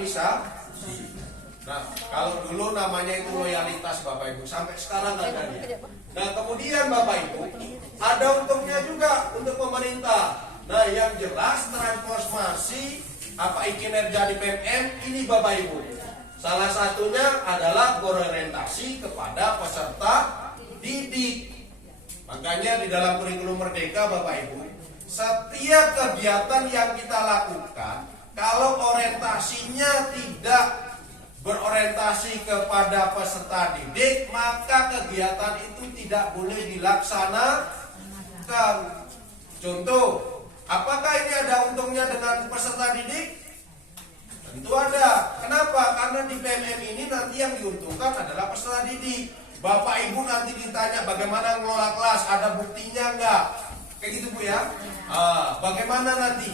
organisasi. Nah, kalau dulu namanya itu loyalitas Bapak Ibu, sampai sekarang ada dia. Nah, kemudian Bapak Ibu, ada untungnya juga untuk pemerintah. Nah, yang jelas transformasi kinerja di PMM ini Bapak Ibu. Salah satunya adalah berorientasi kepada peserta didik. Makanya di dalam kurikulum Merdeka Bapak Ibu, setiap kegiatan yang kita lakukan, kalau orientasinya tidak berorientasi kepada peserta didik, maka kegiatan itu tidak boleh dilaksanakan. Contoh, apakah ini ada untungnya dengan peserta didik? Tentu ada. Kenapa? Karena di PMM ini nanti yang diuntungkan adalah peserta didik. Bapak Ibu nanti ditanya bagaimana ngelola kelas, ada buktinya enggak? Kayak gitu Bu ya. Bagaimana nanti?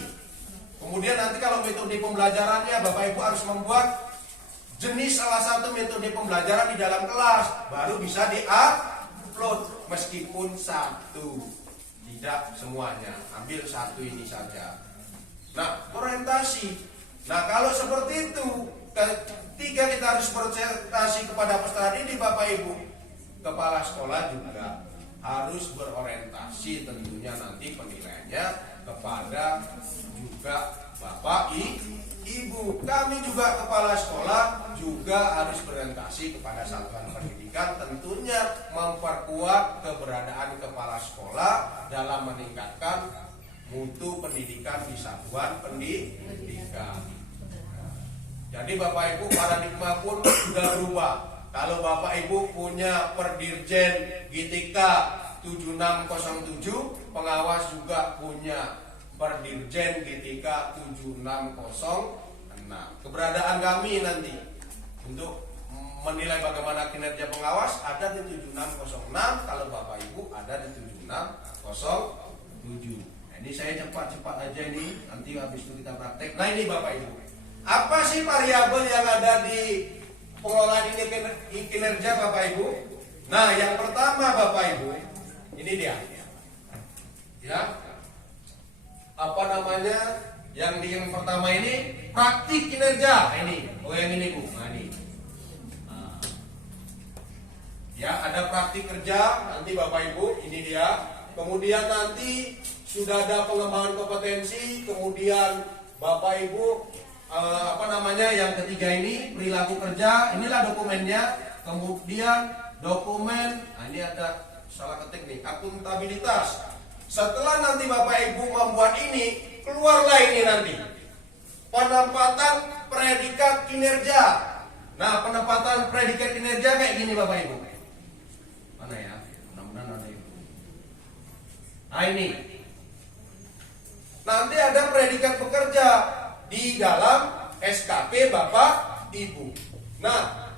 Kemudian nanti kalau metode pembelajarannya, Bapak Ibu harus membuat jenis salah satu metode pembelajaran di dalam kelas, baru bisa di-upload meskipun satu. Tidak semuanya, ambil satu ini saja. Nah, orientasi. Nah, kalau seperti itu, ketika kita harus berorientasi kepada peserta didik Bapak Ibu, kepala sekolah juga harus berorientasi tentunya nanti penilaiannya kepada juga Bapak Ibu. Kami juga kepala sekolah juga harus berorientasi kepada satuan pendidikan, tentunya memperkuat keberadaan kepala sekolah dalam meningkatkan mutu pendidikan di satuan pendidikan. Jadi Bapak Ibu, paradigma pun sudah berubah. Kalau Bapak Ibu punya Perdirjen GTK 7607, pengawas juga punya Perdirjen GTK 7606. Keberadaan kami nanti untuk menilai bagaimana kinerja pengawas ada di 7606, kalau Bapak Ibu ada di 7607. Nah, ini saya cepat-cepat aja ini, nanti habis itu kita praktek. Nah, ini Bapak Ibu, apa sih variabel yang ada di pengelolaan ini kinerja Bapak Ibu? Nah, yang pertama Bapak Ibu, ini dia. Ya. Apa namanya? Yang pertama ini praktik kinerja. Nah, ini. Oh, yang ini Bu. Nah, ini. Ya, ada praktik kerja nanti Bapak Ibu, ini dia. Kemudian nanti sudah ada pengembangan kompetensi, kemudian Bapak Ibu yang ketiga ini perilaku kerja, inilah dokumennya. Kemudian dokumen, nah ini ada salah ketik nih, akuntabilitas. Setelah nanti Bapak Ibu membuat ini, keluarlah ini nanti penempatan predikat kinerja. Nah, penempatan predikat kinerja kayak gini Bapak Ibu. Mana ya? Mudah-mudahan ada Ibu. Nah, ini nanti ada predikat pekerja di dalam SKP Bapak Ibu. Nah,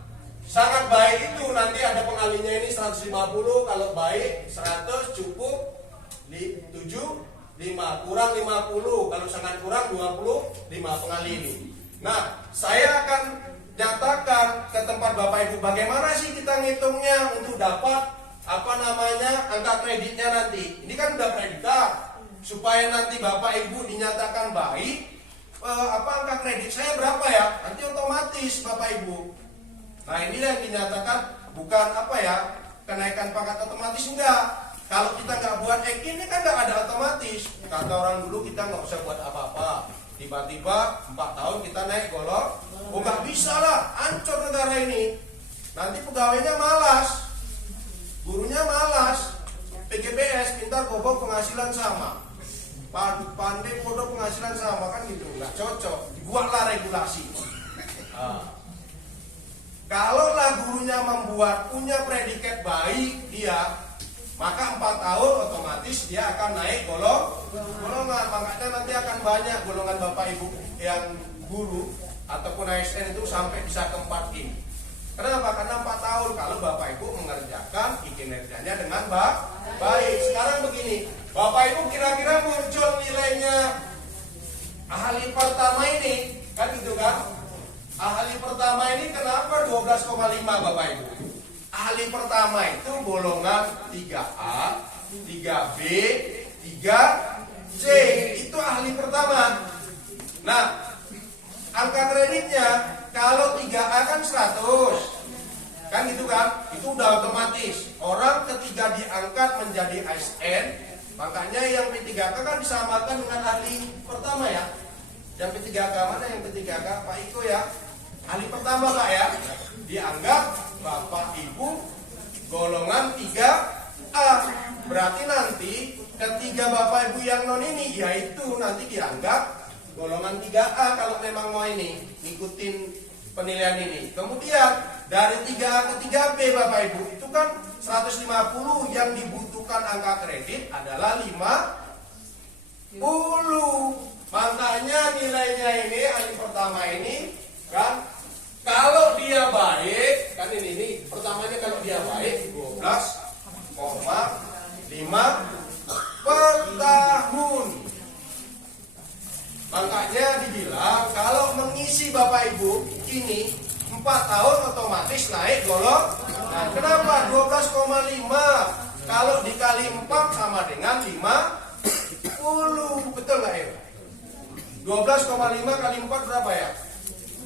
sangat baik itu nanti ada pengalinya ini 150, kalau baik 100, cukup 7, 5, kurang 50, kalau sangat kurang 25 pengali ini. Nah, saya akan nyatakan ke tempat Bapak Ibu bagaimana sih kita ngitungnya untuk dapat angka kreditnya nanti. Ini kan udah predikat, supaya nanti Bapak Ibu dinyatakan baik. Angka kredit saya berapa ya? Nanti otomatis Bapak Ibu. Nah, ini yang dinyatakan bukan kenaikan pangkat otomatis, enggak. Kalau kita nggak buat ini kan nggak ada otomatis. Kata orang dulu kita nggak usah buat apa-apa. Tiba-tiba 4 tahun kita naik golok. Oh, nggak bisa lah, hancur negara ini. Nanti pegawainya malas, gurunya malas, PGBS pintar bobok penghasilan sama. Pandai bodoh penghasilan sama, kan gitu, nggak cocok. Dibuatlah regulasi. Kalau lah gurunya membuat punya predikat baik dia, maka 4 tahun otomatis dia akan naik golongan. Makanya nanti akan banyak golongan Bapak Ibu yang guru ataupun ASN itu sampai bisa ke 4 ini. Kenapa? Karena 4 tahun kalau Bapak Ibu mengerjakan kinerjanya dengan baik. Sekarang begini, Bapak Ibu kira-kira muncul nilainya ahli pertama ini, kan gitu kan? Ahli pertama ini kenapa 12,5 Bapak Ibu? Ahli pertama itu golongan 3A, 3B, 3C. Itu ahli pertama. Nah, angka kreditnya kalau 3A kan 100. Kan gitu kan? Itu udah otomatis. Orang ketiga diangkat menjadi ASN, makanya yang P3K kan disamakan dengan ahli pertama ya. Yang P3K mana yang P3K? Pak Iko ya. Ahli pertama Pak ya. Dianggap Bapak Ibu golongan 3A. Berarti nanti ketiga Bapak Ibu yang non ini yaitu nanti dianggap golongan 3A kalau memang mau ini ngikutin penilaian ini. Kemudian dari 3A ke 3B Bapak Ibu itu kan 150, yang dibutuhkan angka kredit adalah 50. Makanya nilainya ini ahli pertama ini kan kalau dia baik kan ini pertamanya kalau dia baik 12,5 per tahun. Makanya dibilang kalau mengisi Bapak Ibu ini 4 tahun otomatis naik golong. Nah, kenapa 12,5? Kalau dikali 4 sama dengan 50. Betul nggak ya? 12,5 kali 4 berapa ya?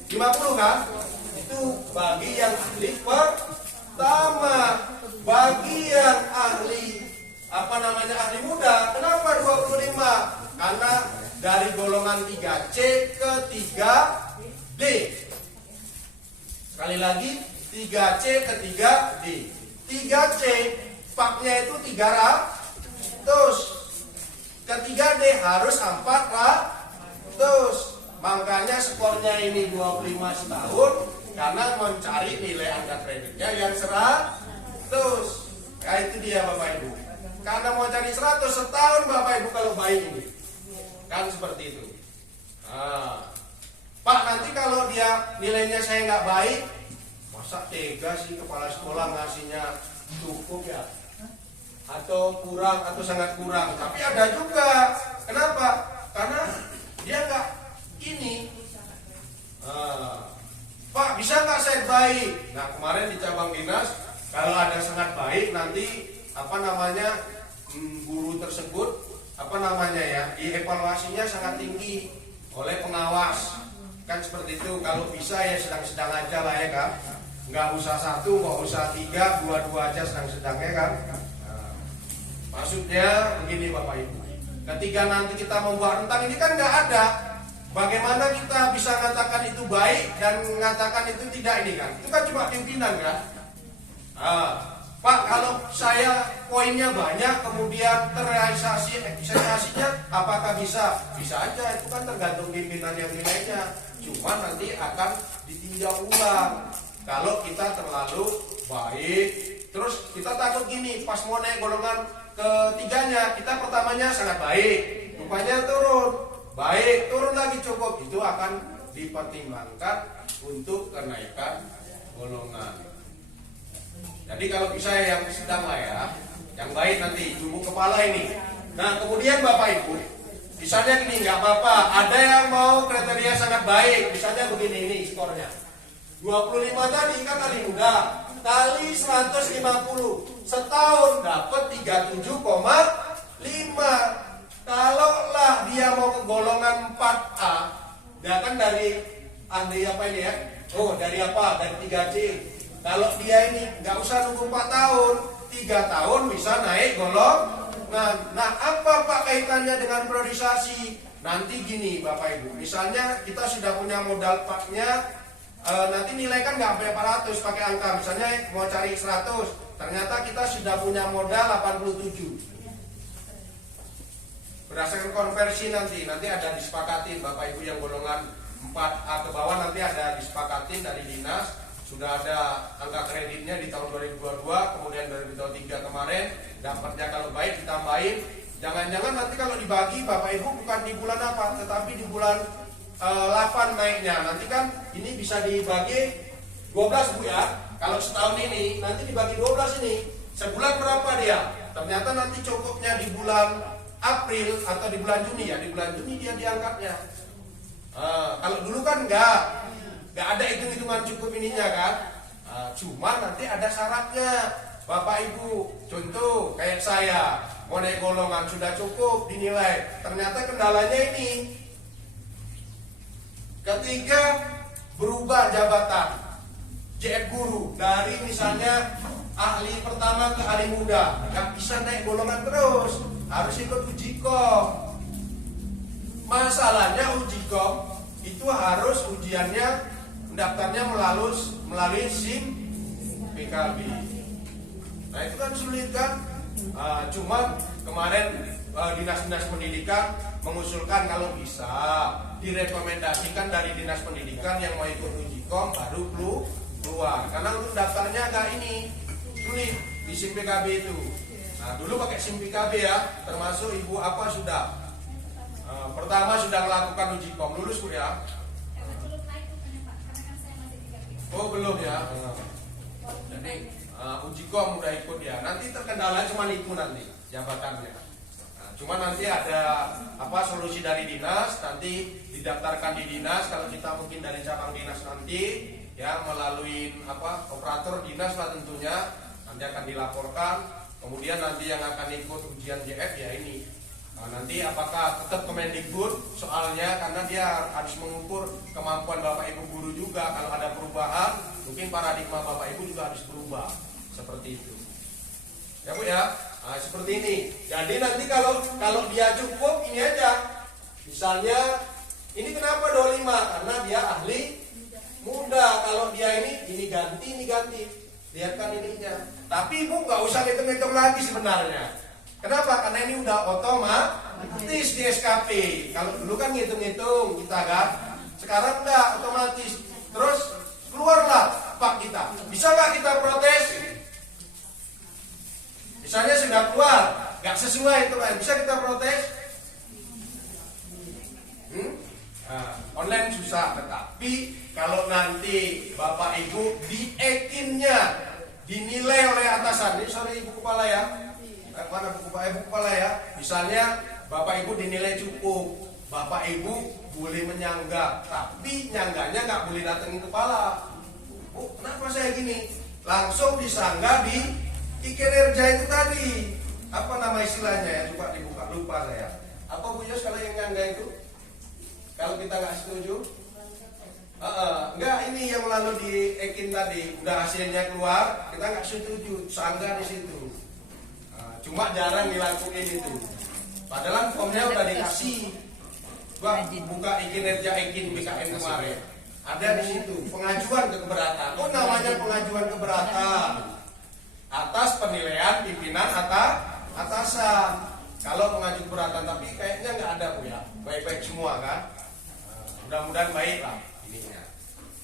50 kan? Itu bagi yang ahli pertama. Bagi yang ahli ahli muda. Kenapa 25? Karena dari golongan 3C ke 3D. Sekali lagi 3C ke 3D. 3C paknya itu 300. Ke 3D harus 400. Makanya skornya ini 25 setahun karena mencari nilai angka kreditnya yang 100. Nah, itu dia Bapak Ibu. Karena mau cari 100 setahun Bapak Ibu kalau baik ini. Kan seperti itu. Nah, Pak, nanti kalau dia nilainya saya nggak baik, masa tega sih kepala sekolah ngasihnya cukup ya? Atau kurang, atau sangat kurang. Tapi ada juga. Kenapa? Karena dia nggak ini. Pak, bisa nggak saya baik? Nah, kemarin di cabang dinas, kalau ada sangat baik, nanti guru tersebut dievaluasinya sangat tinggi oleh pengawas. Kan seperti itu. Kalau bisa ya sedang-sedang aja lah ya kan. Nggak usah 1, nggak usah 3, 2 aja sedang-sedangnya kan. Maksudnya begini Bapak Ibu. Ketika nanti kita membuat rentang ini kan nggak ada. Bagaimana kita bisa mengatakan itu baik dan mengatakan itu tidak ini kan? Itu kan cuma pimpinan kan. Pak, kalau saya poinnya banyak kemudian terrealisasinya apakah bisa? Bisa aja, itu kan tergantung pimpinan yang nilainya. Cuma nanti akan ditinjau ulang. Kalau kita terlalu baik, terus kita takut gini, pas mau naik golongan ketiganya, kita pertamanya sangat baik, rupanya turun, baik, turun lagi cukup, itu akan dipertimbangkan untuk kenaikan golongan. Jadi kalau bisa yang sedang lah ya, yang baik nanti jumbo kepala ini. Nah kemudian Bapak Ibu, misalnya gini, nggak apa-apa, ada yang mau kriteria sangat baik, misalnya begini ini skornya 25 tadi kan kali muda, kali 150 setahun dapat 37,5. Kalau lah dia mau ke golongan 4A, dia kan dari apa ini ya? Oh dari apa? Dari 3C. Kalau dia ini nggak usah nunggu 4 tahun, 3 tahun bisa naik golongan. Nah apa Pak kaitannya dengan priorisasi? Nanti gini Bapak Ibu, misalnya kita sudah punya modal paknya, nanti nilai kan nggak sampai 400 pakai angka, misalnya mau cari 100, ternyata kita sudah punya modal 87. Berdasarkan konversi nanti ada disepakatin Bapak Ibu yang golongan 4A ke bawah, nanti ada disepakatin dari dinas, sudah ada angka kreditnya di tahun 2022, kemudian 2023 kemarin dapatnya kalau baik ditambahin. Jangan-jangan nanti kalau dibagi Bapak Ibu bukan di bulan apa, tetapi di bulan 8 naiknya. Nanti kan ini bisa dibagi 12 Bu ya. Kalau setahun ini nanti dibagi 12 ini. Sebulan berapa dia? Ternyata nanti cukupnya di bulan April atau di bulan Juni ya. Di bulan Juni dia diangkatnya. Kalau dulu kan enggak ada hitung-hitungan cukup ininya kan. Cuma nanti ada syaratnya Bapak Ibu. Contoh kayak saya mau naik golongan sudah cukup dinilai. Ternyata kendalanya ini Ketiga, berubah jabatan JF guru dari misalnya ahli pertama ke ahli muda, nggak bisa naik golongan terus, harus ikut uji kom. Masalahnya uji kom itu harus ujiannya mendaftarnya melalui SIM PKB. Nah itu kan sulit kan? Cuman kemarin dinas-dinas pendidikan mengusulkan kalau bisa direkomendasikan dari dinas pendidikan yang mau ikut uji kom baru keluar. Karena untuk daftarnya agak ini sulit di SIM PKB itu. Nah dulu pakai SIM PKB ya, termasuk ibu apa sudah pertama sudah melakukan uji kom, lulus Bu ya? Oh belum ya. Jadi uji kom udah ikut ya. Nanti terkendala cuma itu nanti jabatannya. Cuma nanti ada solusi dari dinas, nanti didaftarkan di dinas. Kalau kita mungkin dari cabang dinas nanti ya melalui operator dinas lah tentunya, nanti akan dilaporkan. Kemudian nanti yang akan ikut ujian JF ya ini. Nanti apakah tetap Kemendikbud soalnya karena dia harus mengukur kemampuan Bapak Ibu guru juga. Kalau ada perubahan, mungkin paradigma Bapak Ibu juga harus berubah seperti itu. Ya Bu ya. Nah, seperti ini. Jadi nanti kalau dia cukup ini aja. Misalnya ini kenapa 25? Karena dia ahli muda. Kalau dia ini ganti. Lihatkan ininya. Tapi Ibu nggak usah hitung-hitung lagi sebenarnya. Kenapa? Karena ini udah otomatis di SKP. Kalau dulu kan ngitung-ngitung kita kan. Sekarang enggak otomatis. Terus keluarlah pak kita. Bisa nggak kita protes? Misalnya sudah keluar, nggak sesuai itu kan, bisa kita protes? Online susah, tetapi kalau nanti Bapak Ibu di-ekinnya dinilai oleh atasan, ini sorry Ibu Kepala ya, mana Bu Kepala ya, misalnya Bapak Ibu dinilai cukup, Bapak Ibu boleh menyanggah, tapi nyanggahnya nggak boleh datengin kepala. Bu, kenapa saya gini? Langsung disanggah di kinerja itu tadi. Apa nama istilahnya ya? Coba dibuka, lupa saya. Apa Bu Yos kalau yang nyanggah itu? Kalau kita nggak setuju? Enggak, ini yang lalu diekin tadi, udah hasilnya keluar, kita nggak setuju, sanggah di situ. Cuma jarang dilakukan itu. Padahal formnya udah dikasih. Buka kinerja BKN kemarin. Ada di situ pengajuan keberatan. Oh namanya pengajuan keberatan atas penilaian pimpinan atasan. Kalau pengajuan keberatan, tapi kayaknya nggak ada Bu ya. Baik-baik semua kan. Mudah-mudahan baik lah ininya.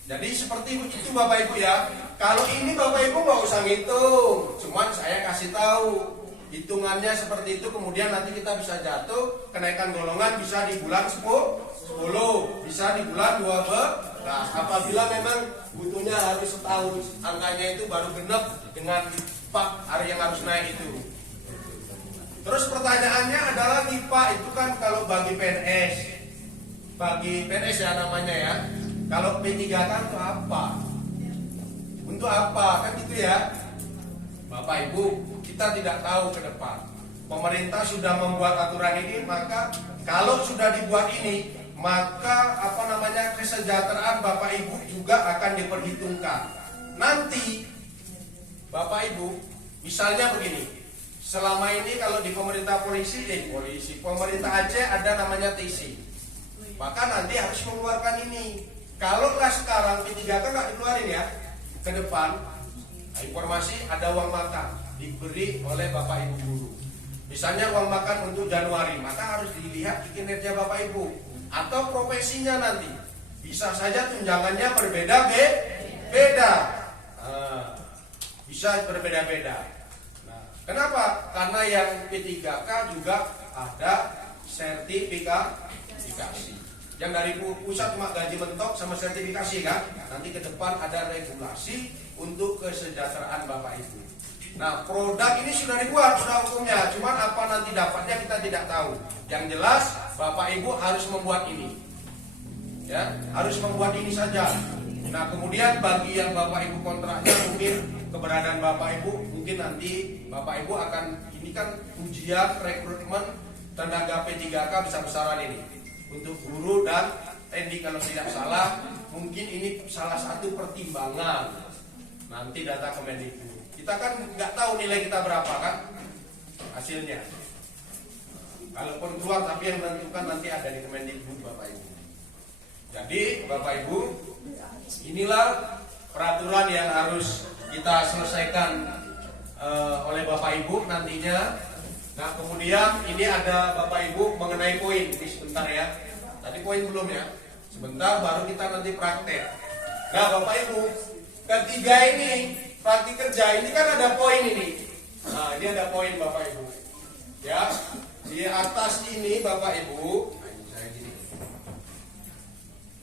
Jadi seperti itu Bapak Ibu ya. Kalau ini Bapak Ibu nggak usah ngitung. Cuman saya kasih tahu hitungannya seperti itu. Kemudian nanti kita bisa jatuh kenaikan golongan bisa di bulan 10, bisa di bulan 12. Nah, apabila memang butuhnya harus setahun, angkanya itu baru genap dengan Pak hari yang harus naik itu. Terus pertanyaannya adalah nih Pak, itu kan kalau bagi PNS ya namanya ya. Kalau P3K itu apa? Untuk apa? Kan gitu ya. Bapak Ibu, kita tidak tahu ke depan. Pemerintah sudah membuat aturan ini, maka kalau sudah dibuat ini, maka kesejahteraan Bapak Ibu juga akan diperhitungkan. Nanti Bapak Ibu, misalnya begini, selama ini kalau di pemerintah pemerintah Aceh ada namanya TC, maka nanti harus mengeluarkan ini. Kalau sekarang P3K nggak dikeluarin ya, ke depan informasi ada uang makan diberi oleh Bapak Ibu guru. Misalnya uang makan untuk Januari, maka harus dilihat kinerja Bapak Ibu atau profesinya nanti. Bisa saja tunjangannya berbeda-beda. Bisa berbeda-beda. Nah, kenapa? Karena yang P3K juga ada sertifikasi. Yang dari pusat cuma gaji mentok sama sertifikasi kan. Nanti ke depan ada regulasi untuk kesejahteraan Bapak Ibu. Nah, produk ini sudah dibuat, sudah hukumnya. Cuman apa nanti dapatnya kita tidak tahu. Yang jelas Bapak Ibu harus membuat ini. Ya, harus membuat ini saja. Nah, kemudian bagi yang Bapak Ibu kontraknya mungkin keberadaan Bapak Ibu, mungkin nanti Bapak Ibu akan ini kan ujian rekrutmen tenaga P3K besar-besaran ini untuk guru dan Randy kalau tidak salah, mungkin ini salah satu pertimbangan nanti data Kemendikbud. Kita kan nggak tahu nilai kita berapa kan hasilnya. Kalaupun keluar, tapi yang menentukan nanti ada di Kemendikbud Bapak Ibu. Jadi Bapak Ibu, inilah peraturan yang harus kita selesaikan oleh Bapak Ibu nantinya. Nah kemudian ini ada Bapak Ibu mengenai poin. Ini sebentar ya. Tadi poin belum ya. Sebentar baru kita nanti praktek. Nah Bapak Ibu, ketiga ini praktik kerja ini kan ada poin ini. Nah ini ada poin Bapak Ibu. Ya, di atas ini Bapak Ibu.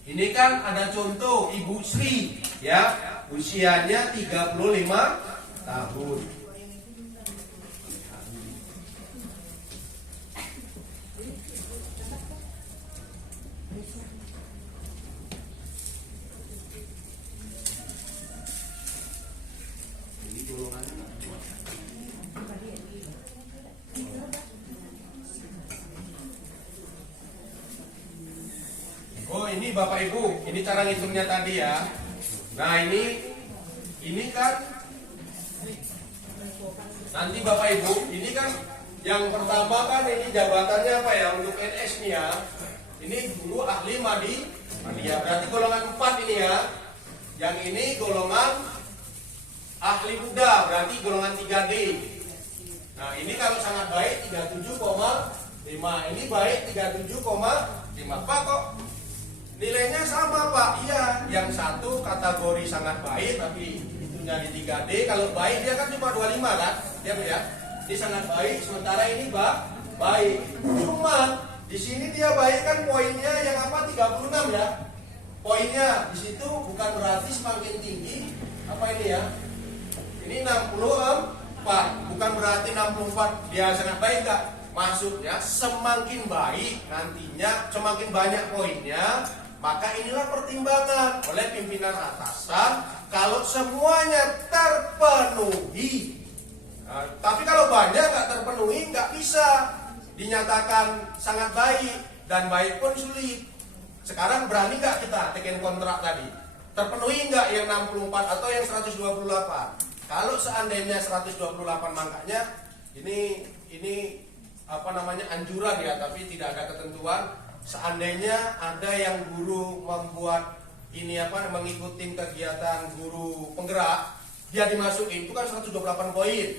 Ini kan ada contoh Ibu Sri, ya, usianya 35 tahun. Oh ini Bapak Ibu, ini cara ngitungnya tadi ya. Nah ini kan nanti Bapak Ibu, ini kan yang pertama kan ini jabatannya apa ya untuk NS nih ya. Ini guru ahli Madya, berarti golongan 4 ini ya. Yang ini golongan ahli muda, berarti golongan 3D. Nah ini kalau sangat baik 37,5, ini baik 37,5. Pak kok nilainya sama Pak? Iya, yang satu kategori sangat baik tapi itunya di 3D. Kalau baik dia kan cuma 25 kan? Ya Bu ya. Ini sangat baik, sementara ini baik. Cuma di sini dia baik kan poinnya yang apa 36 ya. Poinnya di situ bukan berarti semakin tinggi apa ini ya. Ini 64, bukan berarti 64 dia sangat baik enggak? Maksudnya semakin baik nantinya, semakin banyak poinnya, maka inilah pertimbangan oleh pimpinan atasan kalau semuanya terpenuhi. Nah, tapi kalau banyak nggak terpenuhi, nggak bisa dinyatakan sangat baik, dan baik pun sulit. Sekarang berani nggak kita tekan kontrak tadi? Terpenuhi nggak yang 64 atau yang 128? Kalau seandainya 128, makanya ini apa namanya anjuran ya, tapi tidak ada ketentuan. Seandainya ada yang guru membuat ini apa mengikuti kegiatan guru penggerak, dia dimasukin itu kan 128 poin.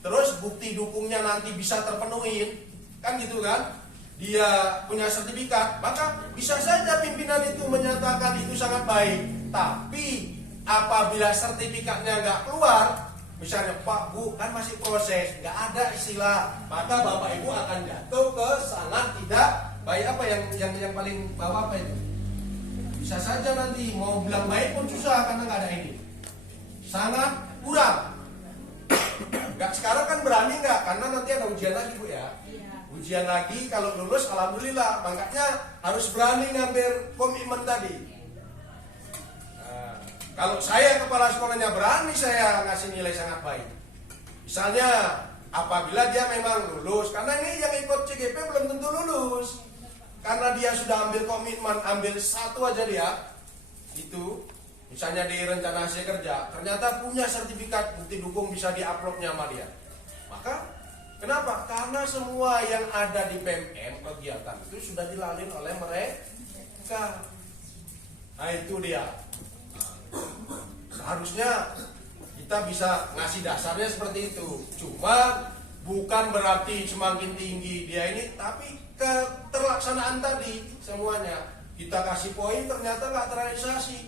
Terus bukti dukungnya nanti bisa terpenuhi, kan gitu kan? Dia punya sertifikat, maka bisa saja pimpinan itu menyatakan itu sangat baik. Tapi apabila sertifikatnya nggak keluar, misalnya Pak Bu kan masih proses, nggak ada istilah, maka Bapak Ibu akan jatuh ke sangat tidak baik. Apa yang paling bawah apa itu? Bisa saja nanti mau bilang baik pun susah karena nggak ada ini. Sangat kurang. Nggak sekarang kan berani nggak? Karena nanti ada ujian lagi Bu ya. Ujian lagi, kalau lulus alhamdulillah. Makanya harus berani ngambil komitmen tadi. Kalau saya kepala sekolahnya berani saya ngasih nilai sangat baik. Misalnya apabila dia memang lulus, karena ini yang ikut CGP belum tentu lulus. Karena dia sudah ambil komitmen, ambil satu aja dia, itu misalnya di rencana hasil kerja, ternyata punya sertifikat bukti dukung bisa diuploadnya sama dia. Maka kenapa? Karena semua yang ada di PMM kegiatan itu sudah dilalui oleh mereka. Nah itu dia. Seharusnya kita bisa ngasih dasarnya seperti itu. Cuma bukan berarti semakin tinggi dia ini, tapi keterlaksanaan tadi semuanya kita kasih poin ternyata nggak terrealisasi.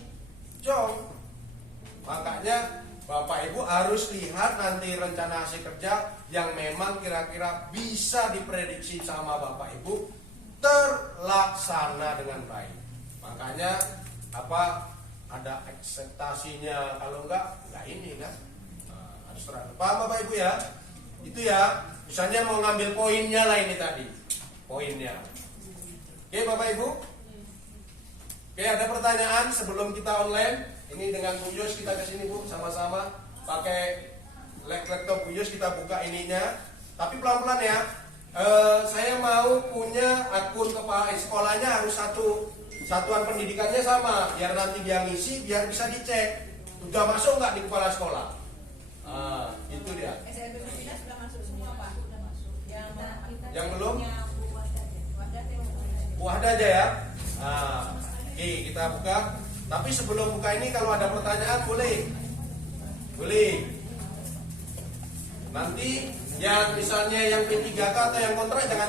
Makanya Bapak Ibu harus lihat nanti rencana hasil kerja yang memang kira-kira bisa diprediksi sama Bapak Ibu terlaksana dengan baik. Makanya apa? Ada ekspektasinya, kalau enggak ini kan harus terang. Paham Bapak Ibu ya? Itu ya, misalnya mau ngambil poinnya lah ini tadi, poinnya. Oke Bapak Ibu. Oke, ada pertanyaan sebelum kita online? Ini dengan Bu Yus kita kesini Bu, sama-sama pakai laptop Bu Yus kita buka ininya. Tapi pelan-pelan ya. Saya mau punya akun kepala sekolahnya harus Satuan pendidikannya sama, biar nanti dia ngisi, biar bisa dicek udah masuk nggak di kepala sekolah. Itu dia. SMP sudah masuk semua Pak. Sudah masuk. Yang belum? Wahda aja ya. Oke, kita buka. Tapi sebelum buka ini kalau ada pertanyaan boleh. Nanti yang misalnya yang P3K atau yang kontrak jangan